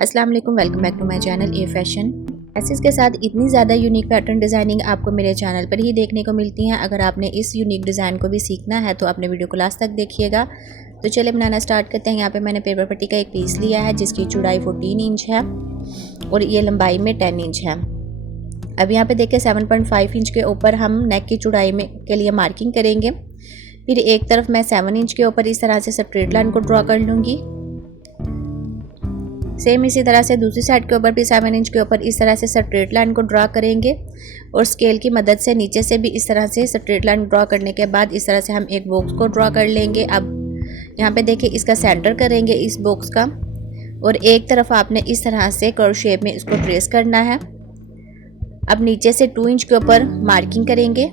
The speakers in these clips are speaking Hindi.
अस्सलाम वालेकुम, welcome back to my channel a fashion. Dresses के साथ इतनी ज़्यादा यूनिक पैटर्न डिज़ाइनिंग आपको मेरे चैनल पर ही देखने को मिलती हैं। अगर आपने इस यूनिक डिज़ाइन को भी सीखना है तो अपने वीडियो को लास्ट तक देखिएगा। तो चलिए बनाना स्टार्ट करते हैं। यहाँ पे मैंने पेपर पट्टी का एक पीस लिया है जिसकी चौड़ाई 14 इंच है और ये लंबाई में 10 इंच है। अब यहाँ पे देखिए 7.5 इंच के ऊपर हम नेक की चौड़ाई में के लिए मार्किंग करेंगे। फिर एक तरफ मैं 7 इंच के ऊपर इस तरह से स्ट्रेट लाइन को ड्रॉ कर लूँगी। सेम इसी तरह से दूसरी साइड के ऊपर भी 7 इंच के ऊपर इस तरह से स्ट्रेट लाइन को ड्रॉ करेंगे और स्केल की मदद से नीचे से भी इस तरह से स्ट्रेट लाइन ड्रॉ करने के बाद इस तरह से हम एक बॉक्स को ड्रॉ कर लेंगे। अब यहाँ पे देखिए इसका सेंटर करेंगे इस बॉक्स का और एक तरफ आपने इस तरह से कर्व शेप में इसको ट्रेस करना है। अब नीचे से 2 इंच के ऊपर मार्किंग करेंगे।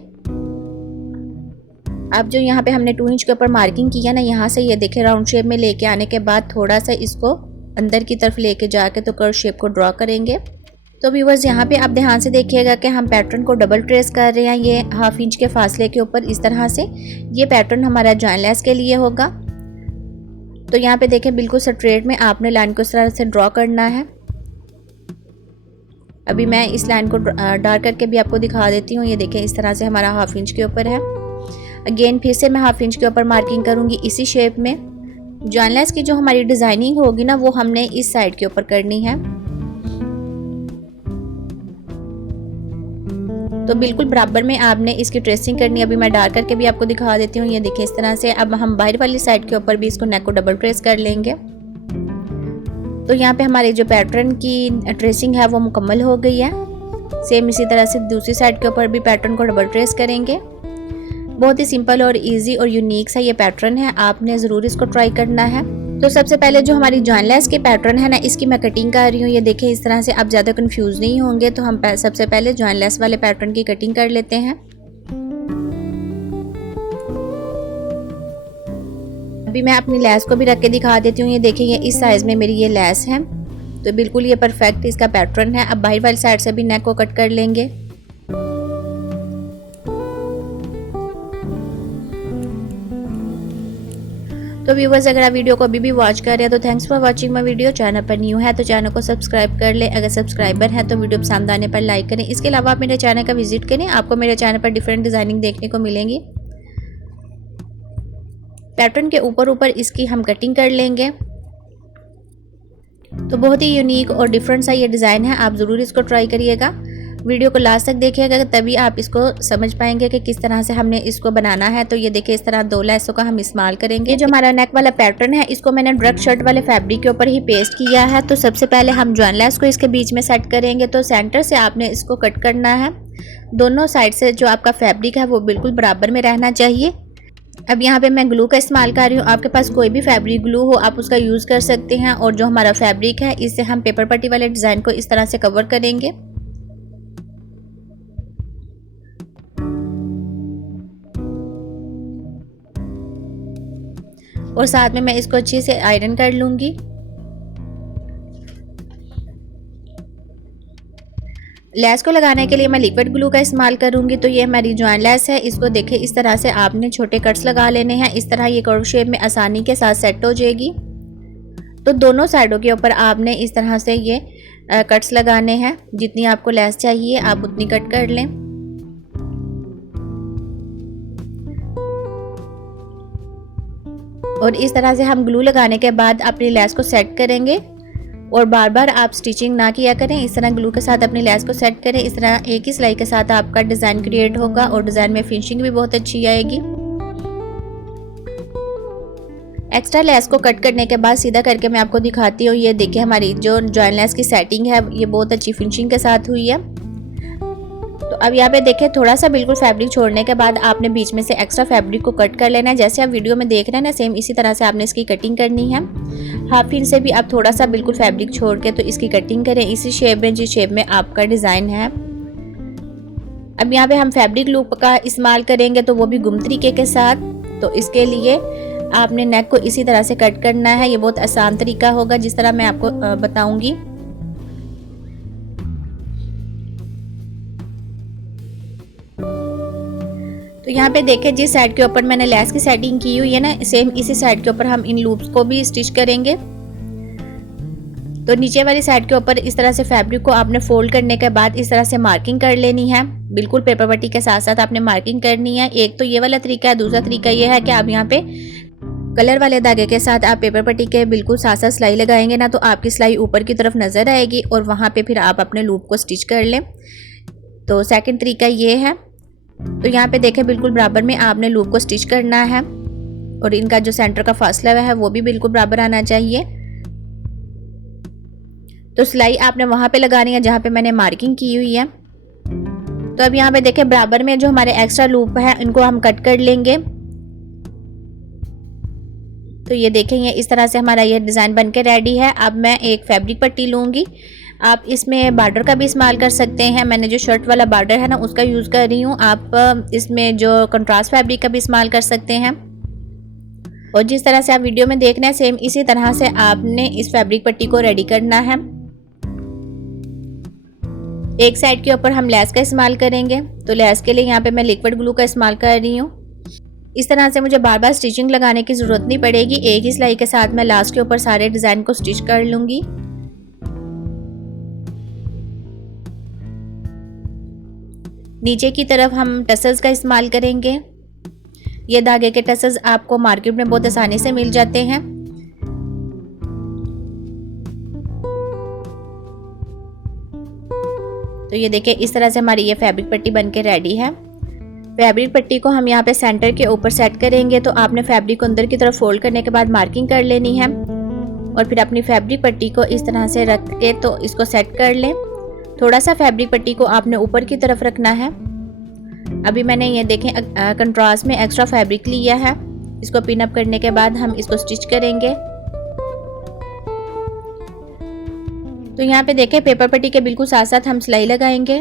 अब जो यहाँ पे हमने 2 इंच के ऊपर मार्किंग किया ना, यहाँ से ये देखिए राउंड शेप में लेके आने के बाद थोड़ा सा इसको अंदर की तरफ लेके जाके तो कर्व शेप को ड्रॉ करेंगे। तो व्यूअर्स यहाँ पे आप ध्यान से देखिएगा कि हम पैटर्न को डबल ट्रेस कर रहे हैं। ये 1/2 इंच के फासले के ऊपर इस तरह से ये पैटर्न हमारा जॉइन लेस के लिए होगा। तो यहाँ पे देखें बिल्कुल स्ट्रेट में आपने लाइन को इस तरह से ड्रॉ करना है। अभी मैं इस लाइन को डार्क करके भी आपको दिखा देती हूँ। ये देखें इस तरह से हमारा 1/2 इंच के ऊपर है। अगेन फिर से मैं 1/2 इंच के ऊपर मार्किंग करूँगी इसी शेप में। जॉइन लेस की जो हमारी डिज़ाइनिंग होगी ना वो हमने इस साइड के ऊपर करनी है। तो बिल्कुल बराबर में आपने इसकी ट्रेसिंग करनी है। अभी मैं डार्क करके भी आपको दिखा देती हूँ। ये देखिए इस तरह से। अब हम बाहर वाली साइड के ऊपर भी इसको नेक को डबल ट्रेस कर लेंगे। तो यहाँ पे हमारी जो पैटर्न की ट्रेसिंग है वो मुकम्मल हो गई है। सेम इसी तरह से दूसरी साइड के ऊपर भी पैटर्न को डबल ट्रेस करेंगे। बहुत ही सिंपल और इजी और यूनिक सा ये पैटर्न है, आपने ज़रूर इसको ट्राई करना है। तो सबसे पहले जो हमारी जॉइन लेस के पैटर्न है ना, इसकी मैं कटिंग कर रही हूँ। ये देखिए इस तरह से, आप ज़्यादा कंफ्यूज नहीं होंगे। तो हम सबसे पहले जॉइन लेस वाले पैटर्न की कटिंग कर लेते हैं। अभी मैं अपनी लेस को भी रख के दिखा देती हूँ। ये देखिए ये इस साइज़ में मेरी ये लेस है। तो बिल्कुल ये परफेक्ट इसका पैटर्न है। अब बाहर वाली साइड से भी नेक को कट कर लेंगे। तो व्यूअर्स अगर आप वीडियो को अभी भी वॉच कर रहे हैं तो thanks for watching my video. Channel पर न्यू है तो चैनल को सब्सक्राइब कर लें। अगर सब्सक्राइबर है तो वीडियो पसंद आने पर लाइक करें। इसके अलावा आप मेरे चैनल का विजिट करें, आपको मेरे चैनल पर डिफरेंट डिज़ाइनिंग देखने को मिलेंगी। पैटर्न के ऊपर ऊपर इसकी हम कटिंग कर लेंगे। तो बहुत ही यूनिक और डिफरेंट सा ये डिज़ाइन है, आप ज़रूर इसको ट्राई करिएगा। वीडियो को लास्ट तक देखिएगा तभी आप इसको समझ पाएंगे कि किस तरह से हमने इसको बनाना है। तो ये देखिए इस तरह 2 लेसों का हम इस्तेमाल करेंगे। जो हमारा नेक वाला पैटर्न है इसको मैंने ड्रग शर्ट वाले फैब्रिक के ऊपर ही पेस्ट किया है। तो सबसे पहले हम जॉइन लेस को इसके बीच में सेट करेंगे। तो सेंटर से आपने इसको कट करना है। दोनों साइड से जो आपका फैब्रिक है वो बिल्कुल बराबर में रहना चाहिए। अब यहाँ पे मैं ग्लू का इस्तेमाल कर रही हूँ। आपके पास कोई भी फैब्रिक ग्लू हो आप उसका यूज़ कर सकते हैं। और जो हमारा फैब्रिक है इससे हम पेपर पट्टी वाले डिज़ाइन को इस तरह से कवर करेंगे। और साथ में मैं इसको अच्छे से आयरन कर लूँगी। लेस को लगाने के लिए मैं लिक्विड ग्लू का इस्तेमाल करूँगी। तो ये हमारी जॉइन लेस है। इसको देखिए इस तरह से आपने छोटे कट्स लगा लेने हैं। इस तरह ये कर्व शेप में आसानी के साथ सेट हो जाएगी। तो दोनों साइडों के ऊपर आपने इस तरह से ये कट्स लगाने हैं। जितनी आपको लेस चाहिए आप उतनी कट कर लें। और इस तरह से हम ग्लू लगाने के बाद अपनी लेस को सेट करेंगे और बार बार आप स्टिचिंग ना किया करें। इस तरह ग्लू के साथ अपनी लेस को सेट करें। इस तरह एक ही सिलाई के साथ आपका डिज़ाइन क्रिएट होगा और डिज़ाइन में फिनिशिंग भी बहुत अच्छी आएगी। एक्स्ट्रा लेस को कट करने के बाद सीधा करके मैं आपको दिखाती हूँ। ये देखिए हमारी जो जॉइन लेस की सेटिंग है ये बहुत अच्छी फिनिशिंग के साथ हुई है। तो अब यहाँ पे देखिए थोड़ा सा बिल्कुल फैब्रिक छोड़ने के बाद आपने बीच में से एक्स्ट्रा फैब्रिक को कट कर लेना है। जैसे आप वीडियो में देख रहे हैं ना, सेम इसी तरह से आपने इसकी कटिंग करनी है। 1/2 इंच से भी आप थोड़ा सा बिल्कुल फैब्रिक छोड़ के तो इसकी कटिंग करें इसी शेप में जिस शेप में आपका डिज़ाइन है। अब यहाँ पे हम फैब्रिक लूप का इस्तेमाल करेंगे तो वो भी गुम तरीके के साथ। तो इसके लिए आपने नेक को इसी तरह से कट करना है। ये बहुत आसान तरीका होगा जिस तरह मैं आपको बताऊँगी। तो यहाँ पे देखें जिस साइड के ऊपर मैंने लेस की सेटिंग की हुई है ना, सेम इसी साइड के ऊपर हम इन लूप्स को भी स्टिच करेंगे। तो नीचे वाली साइड के ऊपर इस तरह से फैब्रिक को आपने फोल्ड करने के बाद इस तरह से मार्किंग कर लेनी है। बिल्कुल पेपर पट्टी के साथ साथ आपने मार्किंग करनी है। एक तो ये वाला तरीका है, दूसरा तरीका ये है कि आप यहाँ पे कलर वाले धागे के साथ आप पेपर पट्टी के बिल्कुल साथ साथ सिलाई लगाएंगे ना, तो आपकी सिलाई ऊपर की तरफ नज़र आएगी और वहाँ पे फिर आप अपने लूप को स्टिच कर लें। तो सेकंड तरीका ये है। तो यहाँ पे देखें बिल्कुल बराबर में आपने लूप को स्टिच करना है और इनका जो सेंटर का फासला है वो भी बिल्कुल बराबर आना चाहिए। तो सिलाई आपने वहाँ पे लगानी है जहाँ पे मैंने मार्किंग की हुई है। तो अब यहाँ पे देखें बराबर में जो हमारे एक्स्ट्रा लूप है इनको हम कट कर लेंगे। तो ये देखेंगे इस तरह से हमारा ये डिज़ाइन बन के रेडी है। अब मैं एक फैब्रिक पट्टी लूँगी। आप इसमें बॉर्डर का भी इस्तेमाल कर सकते हैं। मैंने जो शर्ट वाला बॉर्डर है ना उसका यूज़ कर रही हूँ। आप इसमें जो कंट्रास्ट फैब्रिक का भी इस्तेमाल कर सकते हैं। और जिस तरह से आप वीडियो में देख रहे हैं सेम इसी तरह से आपने इस फैब्रिक पट्टी को रेडी करना है। एक साइड के ऊपर हम लेस का इस्तेमाल करेंगे। तो लेस के लिए यहाँ पे मैं लिक्विड ग्लू का इस्तेमाल कर रही हूँ। इस तरह से मुझे बार बार स्टिचिंग लगाने की ज़रूरत नहीं पड़ेगी। एक ही सिलाई के साथ मैं लास्ट के ऊपर सारे डिज़ाइन को स्टिच कर लूँगी। नीचे की तरफ हम टसल्स का इस्तेमाल करेंगे। ये धागे के टसल्स आपको मार्केट में बहुत आसानी से मिल जाते हैं। तो ये देखिए इस तरह से हमारी ये फैब्रिक पट्टी बनके रेडी है। फैब्रिक पट्टी को हम यहाँ पे सेंटर के ऊपर सेट करेंगे। तो आपने फैब्रिक को अंदर की तरफ फोल्ड करने के बाद मार्किंग कर लेनी है और फिर अपनी फैब्रिक पट्टी को इस तरह से रख के तो इसको सेट कर लें। थोड़ा सा फैब्रिक पट्टी को आपने ऊपर की तरफ रखना है। अभी मैंने ये देखें कंट्रास्ट में एक्स्ट्रा फैब्रिक लिया है। इसको पिन अप करने के बाद हम इसको स्टिच करेंगे। तो यहाँ पे देखें पेपर पट्टी के बिल्कुल साथ साथ हम सिलाई लगाएंगे।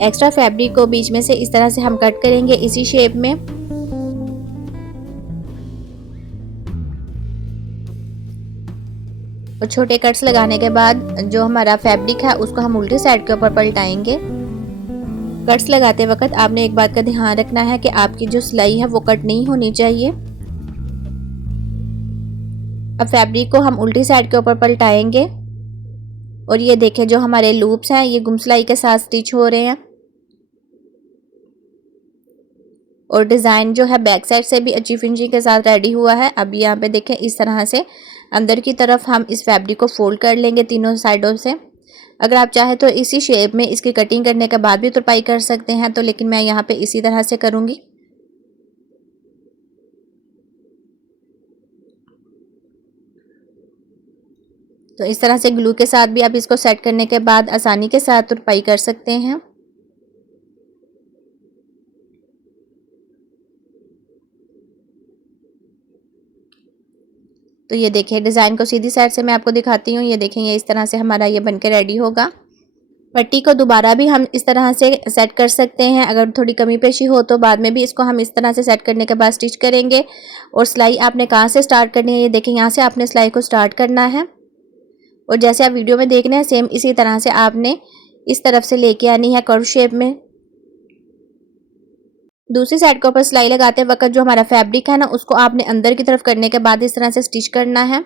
एक्स्ट्रा फैब्रिक को बीच में से इस तरह से हम कट करेंगे इसी शेप में। और छोटे कट्स लगाने के बाद जो हमारा फैब्रिक है उसको हम उल्टी साइड के ऊपर पलटाएंगे। कट्स लगाते वक्त आपने एक बात का ध्यान रखना है कि आपकी जो सिलाई है वो कट नहीं होनी चाहिए। अब फैब्रिक को हम उल्टी साइड के ऊपर पलटाएंगे और ये देखें जो हमारे लूप्स हैं ये गुम सिलाई के साथ स्टिच हो रहे हैं। और डिज़ाइन जो है बैक साइड से भी अच्छी फिनिशिंग के साथ रेडी हुआ है। अब यहाँ पे देखें इस तरह से अंदर की तरफ हम इस फैब्रिक को फोल्ड कर लेंगे तीनों साइडों से। अगर आप चाहे तो इसी शेप में इसकी कटिंग करने के बाद भी तुरपाई कर सकते हैं, तो लेकिन मैं यहाँ पे इसी तरह से करूँगी। तो इस तरह से ग्लू के साथ भी आप इसको सेट करने के बाद आसानी के साथ तुरपाई कर सकते हैं। तो ये देखिए डिज़ाइन को सीधी साइड से मैं आपको दिखाती हूँ। ये देखेंगे इस तरह से हमारा ये बनके रेडी होगा। पट्टी को दोबारा भी हम इस तरह से सेट कर सकते हैं। अगर थोड़ी कमी पेशी हो तो बाद में भी इसको हम इस तरह से सेट करने के बाद स्टिच करेंगे। और सिलाई आपने कहाँ से स्टार्ट करनी है, ये देखें यहाँ से आपने सिलाई को स्टार्ट करना है। और जैसे आप वीडियो में देख रहे हैं सेम इसी तरह से आपने इस तरफ से लेके आनी है कर्व शेप में। दूसरी साइड के ऊपर सिलाई लगाते वक्त जो हमारा फैब्रिक है ना उसको आपने अंदर की तरफ करने के बाद इस तरह से स्टिच करना है।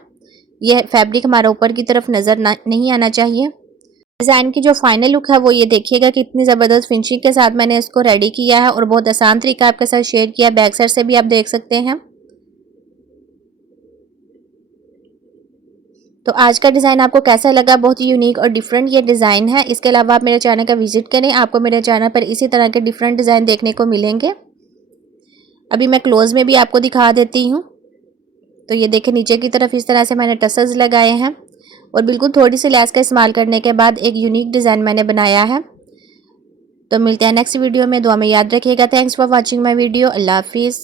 यह फैब्रिक हमारा ऊपर की तरफ नज़र नहीं आना चाहिए। डिज़ाइन की जो फाइनल लुक है वो ये देखिएगा कितनी ज़बरदस्त फिनिशिंग के साथ मैंने इसको रेडी किया है और बहुत आसान तरीका आपके साथ शेयर किया। बैक साइड से भी आप देख सकते हैं। तो आज का डिज़ाइन आपको कैसा लगा? बहुत ही यूनिक और डिफरेंट ये डिज़ाइन है। इसके अलावा आप मेरे चैनल का विजिट करें, आपको मेरे चैनल पर इसी तरह के डिफरेंट डिज़ाइन देखने को मिलेंगे। अभी मैं क्लोज में भी आपको दिखा देती हूँ। तो ये देखें नीचे की तरफ इस तरह से मैंने टसल्स लगाए हैं और बिल्कुल थोड़ी सी लेस का इस्तेमाल करने के बाद एक यूनिक डिज़ाइन मैंने बनाया है। तो मिलते हैं नेक्स्ट वीडियो में। दुआ में याद रखिएगा। Thanks for watching my video. अल्लाह हाफिज़।